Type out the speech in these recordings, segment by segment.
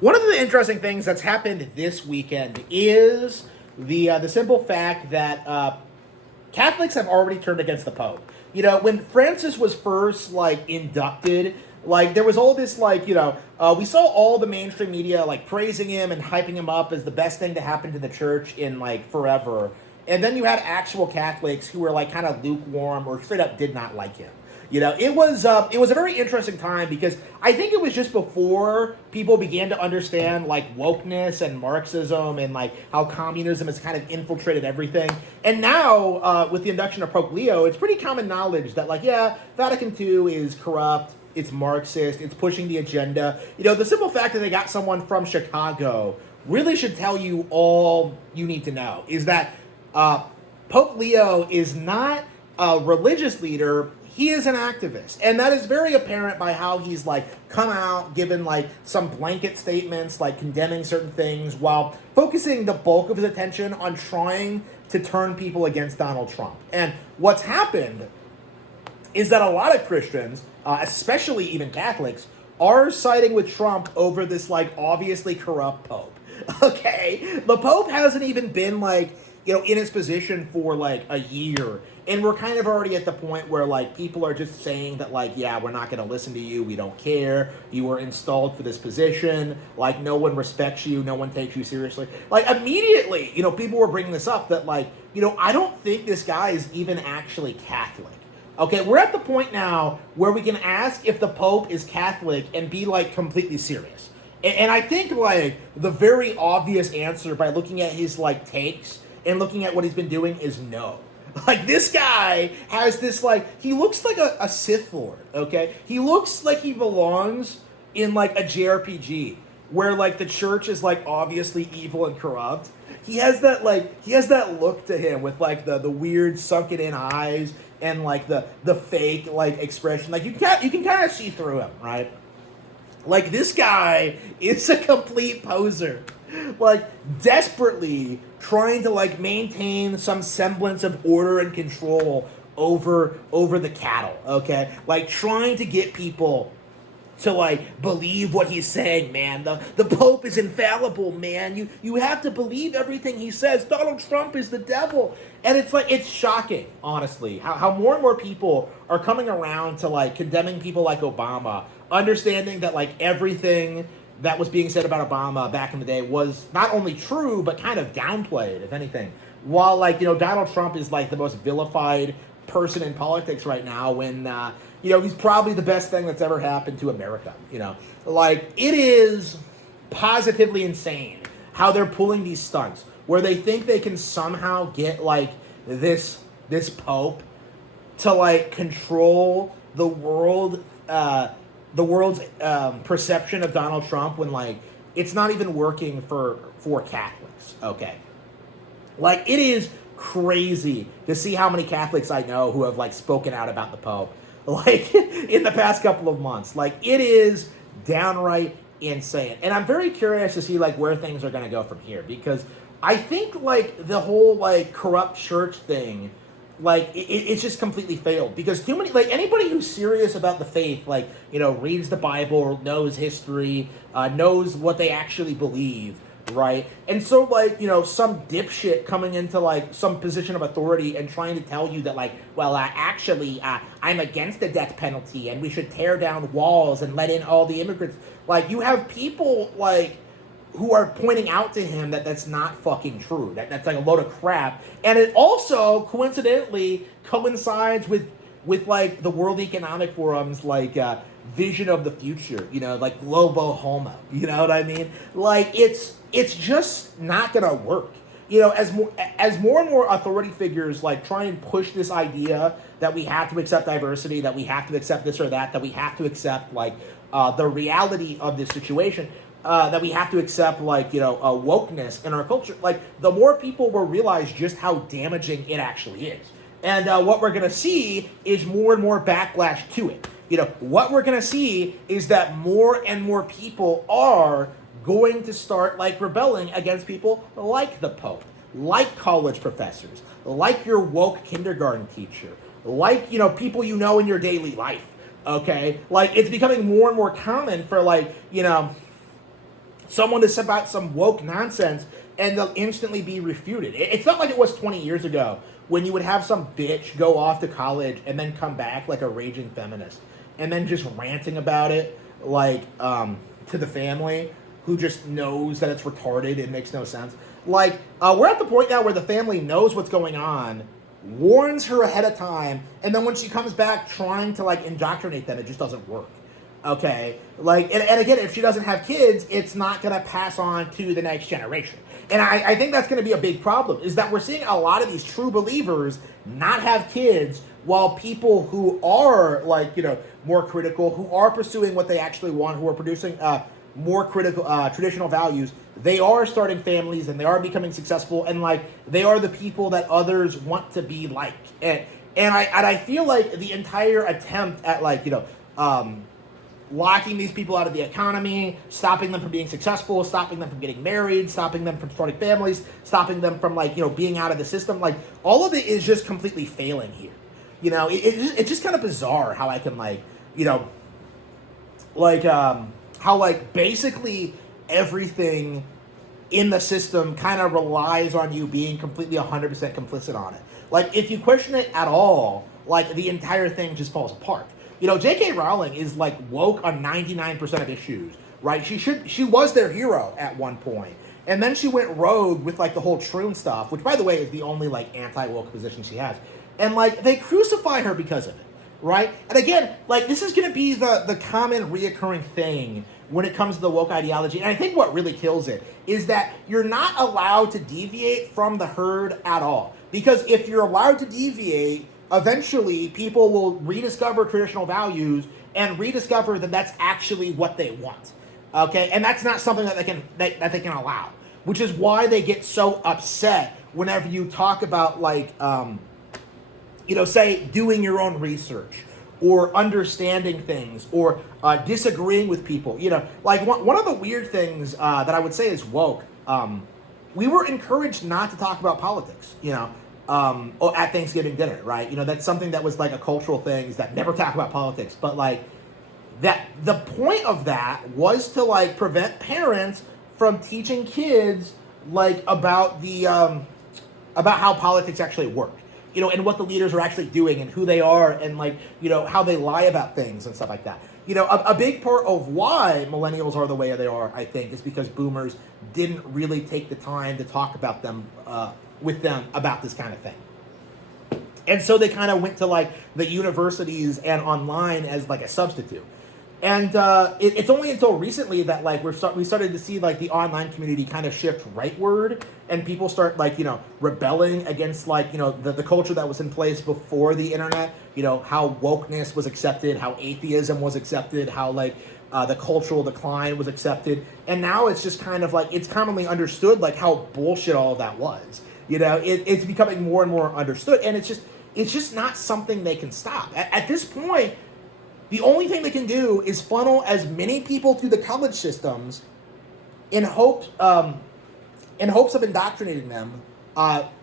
One of the interesting things that's happened this weekend is the simple fact that Catholics have already turned against the Pope. You know, when Francis was first inducted, there was all this we saw all the mainstream media praising him and hyping him up as the best thing to happen to the church in forever, and then you had actual Catholics who were kind of lukewarm or straight up did not like him. You know, it was a very interesting time because I think it was just before people began to understand wokeness and Marxism and how communism has kind of infiltrated everything. And now with the induction of Pope Leo, it's pretty common knowledge that Vatican II is corrupt. It's Marxist. It's pushing the agenda. You know, the simple fact that they got someone from Chicago really should tell you all you need to know. Is that Pope Leo is not a religious leader. He is an activist, and that is very apparent by how he's come out, given some blanket statements, condemning certain things, while focusing the bulk of his attention on trying to turn people against Donald Trump. And what's happened is that a lot of Christians, especially even Catholics, are siding with Trump over this obviously corrupt Pope. Okay, the Pope hasn't even been in his position for a year. And we're kind of already at the point where people are just saying that yeah, we're not going to listen to you. We don't care. You were installed for this position. No one respects you. No one takes you seriously. Immediately, people were bringing this up that I don't think this guy is even actually Catholic. Okay, we're at the point now where we can ask if the Pope is Catholic and be completely serious. And I think the very obvious answer by looking at his takes and looking at what he's been doing is no. This guy has this, he looks like a Sith Lord, okay? He looks like he belongs in, a JRPG, where, the church is, obviously evil and corrupt. He has that, look to him with, the weird sunken-in eyes and, the fake, expression. You can kind of see through him, right? This guy is a complete poser. Desperately trying to maintain some semblance of order and control over the cattle, okay? Trying to get people to believe what he's saying, man. The Pope is infallible, man. You have to believe everything he says. Donald Trump is the devil. And it's shocking, honestly, how more and more people are coming around to condemning people like Obama, understanding that everything that was being said about Obama back in the day was not only true, but kind of downplayed, if anything. While, Donald Trump is, the most vilified person in politics right now when, he's probably the best thing that's ever happened to America, it is positively insane how they're pulling these stunts, where they think they can somehow get, this Pope to, control the world, the world's perception of Donald Trump when it's not even working for Catholics, okay? It is crazy to see how many Catholics I know who have spoken out about the Pope in the past couple of months. It is downright insane. And I'm very curious to see where things are going to go from here, because I think the whole corrupt church thing, it's just completely failed, because too many, anybody who's serious about the faith, reads the Bible, knows history, knows what they actually believe, right? And so, some dipshit coming into, some position of authority and trying to tell you that, actually, I'm against the death penalty and we should tear down walls and let in all the immigrants. You have people, who are pointing out to him that that's not fucking true. That's a load of crap. And it also, coincidentally, coincides with the World Economic Forum's, vision of the future, global homo. You know what I mean? It's just not gonna work. As more and more authority figures, try and push this idea that we have to accept diversity, that we have to accept this or that we have to accept, the reality of this situation, that we have to accept, wokeness in our culture. The more people will realize just how damaging it actually is. And what we're going to see is more and more backlash to it. What we're going to see is that more and more people are going to start, rebelling against people like the Pope, like college professors, like your woke kindergarten teacher, people in your daily life, okay? It's becoming more and more common for, someone to step out some woke nonsense and they'll instantly be refuted. It's not like it was 20 years ago when you would have some bitch go off to college and then come back like a raging feminist and then just ranting about it like to the family who just knows that it's retarded. It makes no sense. Like, we're at the point now where the family knows what's going on, warns her ahead of time, and then when she comes back trying to like indoctrinate them, it just doesn't work. Okay, like, and again, if she doesn't have kids, it's not going to pass on to the next generation. And I think that's going to be a big problem, is that we're seeing a lot of these true believers not have kids, while people who are, like, you know, more critical, who are pursuing what they actually want, who are producing more critical, traditional values, they are starting families and they are becoming successful, and, like, they are the people that others want to be like. And I feel like the entire attempt at, like, you know, locking these people out of the economy, stopping them from being successful, stopping them from getting married, stopping them from starting families, stopping them from, like, you know, being out of the system, like, all of it is just completely failing here. You know, it's just kind of bizarre how I can, like, you know, like, how, like, basically everything in the system kind of relies on you being completely 100% complicit on it. Like, if you question it at all, like, the entire thing just falls apart. You know, J.K. Rowling is, like, woke on 99% of issues, right? She was their hero at one point. And then she went rogue with, like, the whole Troon stuff, which, by the way, is the only, like, anti-woke position she has. And, like, they crucify her because of it, right? And again, like, this is going to be the common reoccurring thing when it comes to the woke ideology. And I think what really kills it is that you're not allowed to deviate from the herd at all. Because if you're allowed to deviate, eventually people will rediscover traditional values and rediscover that that's actually what they want. Okay? And that's not something that they can allow. Which is why they get so upset whenever you talk about, like, you know, say, doing your own research, or understanding things, or disagreeing with people. You know, like, one of the weird things that I would say is woke. We were encouraged not to talk about politics, you know, at Thanksgiving dinner, right? You know, that's something that was, like, a cultural thing, is that never talk about politics. But, like, that the point of that was to, like, prevent parents from teaching kids, like, about the about how politics actually work. You know, and what the leaders are actually doing and who they are, and, like, you know, how they lie about things and stuff like that. You know, a big part of why millennials are the way they are, I think, is because boomers didn't really take the time to talk about them, with them about this kind of thing. And so they kind of went to, like, the universities and online as, like, a substitute. And it's only until recently that, like, we started to see, like, the online community kind of shift rightward, and people start, like, you know, rebelling against, like, you know, the culture that was in place before the internet. You know, how wokeness was accepted, how atheism was accepted, how, like, the cultural decline was accepted. And now it's just kind of, like, it's commonly understood, like, how bullshit all of that was. You know, it's becoming more and more understood, and it's just not something they can stop. At this point, the only thing they can do is funnel as many people through the college systems in hopes of indoctrinating them,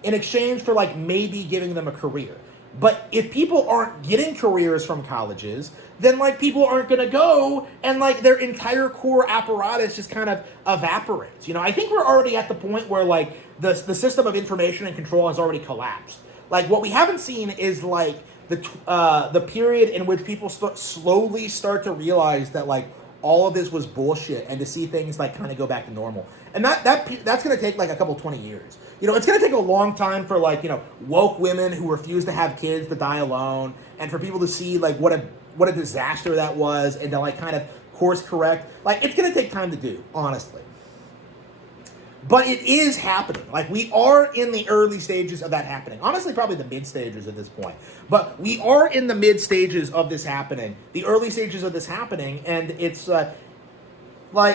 in exchange for, like, maybe giving them a career. But if people aren't getting careers from colleges, then, like, people aren't going to go, and, like, their entire core apparatus just kind of evaporates. You know, I think we're already at the point where, like, the system of information and control has already collapsed. Like, what we haven't seen is, like, the period in which people slowly start to realize that, like, all of this was bullshit, and to see things, like, kind of go back to normal. And that's going to take, like, a couple 20 years. You know, it's going to take a long time for, like, you know, woke women who refuse to have kids to die alone, and for people to see, like, what a disaster that was, and to, like, kind of course correct. Like, it's going to take time to do, honestly. But it is happening. Like, we are in the early stages of that happening. Honestly, probably the mid stages at this point. But we are in the mid stages of this happening. The early stages of this happening. And it's, like,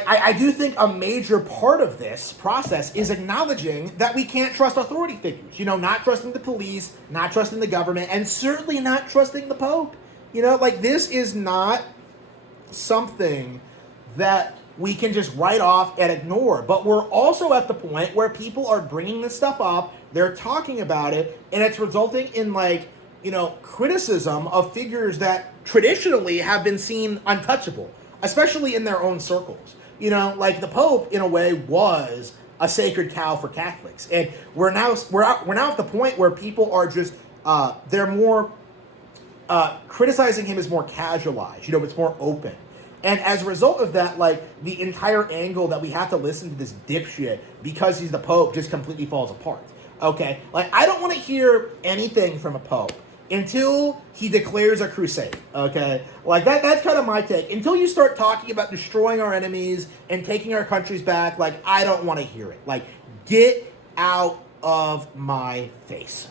I do think a major part of this process is acknowledging that we can't trust authority figures. You know, not trusting the police, not trusting the government, and certainly not trusting the Pope. You know, like, this is not something that we can just write off and ignore. But we're also at the point where people are bringing this stuff up, they're talking about it, and it's resulting in, like, you know, criticism of figures that traditionally have been seen untouchable, especially in their own circles. like the Pope in a way was a sacred cow for Catholics, and we're now at the point where people are just they're more criticizing him is more casualized. It's more open. And as a result of that, like, the entire angle that we have to listen to this dipshit because he's the Pope just completely falls apart. Okay? Like, I don't want to hear anything from a Pope until he declares a crusade. Okay? Like, that's kind of my take. Until you start talking about destroying our enemies and taking our countries back, like, I don't want to hear it. Like, get out of my face.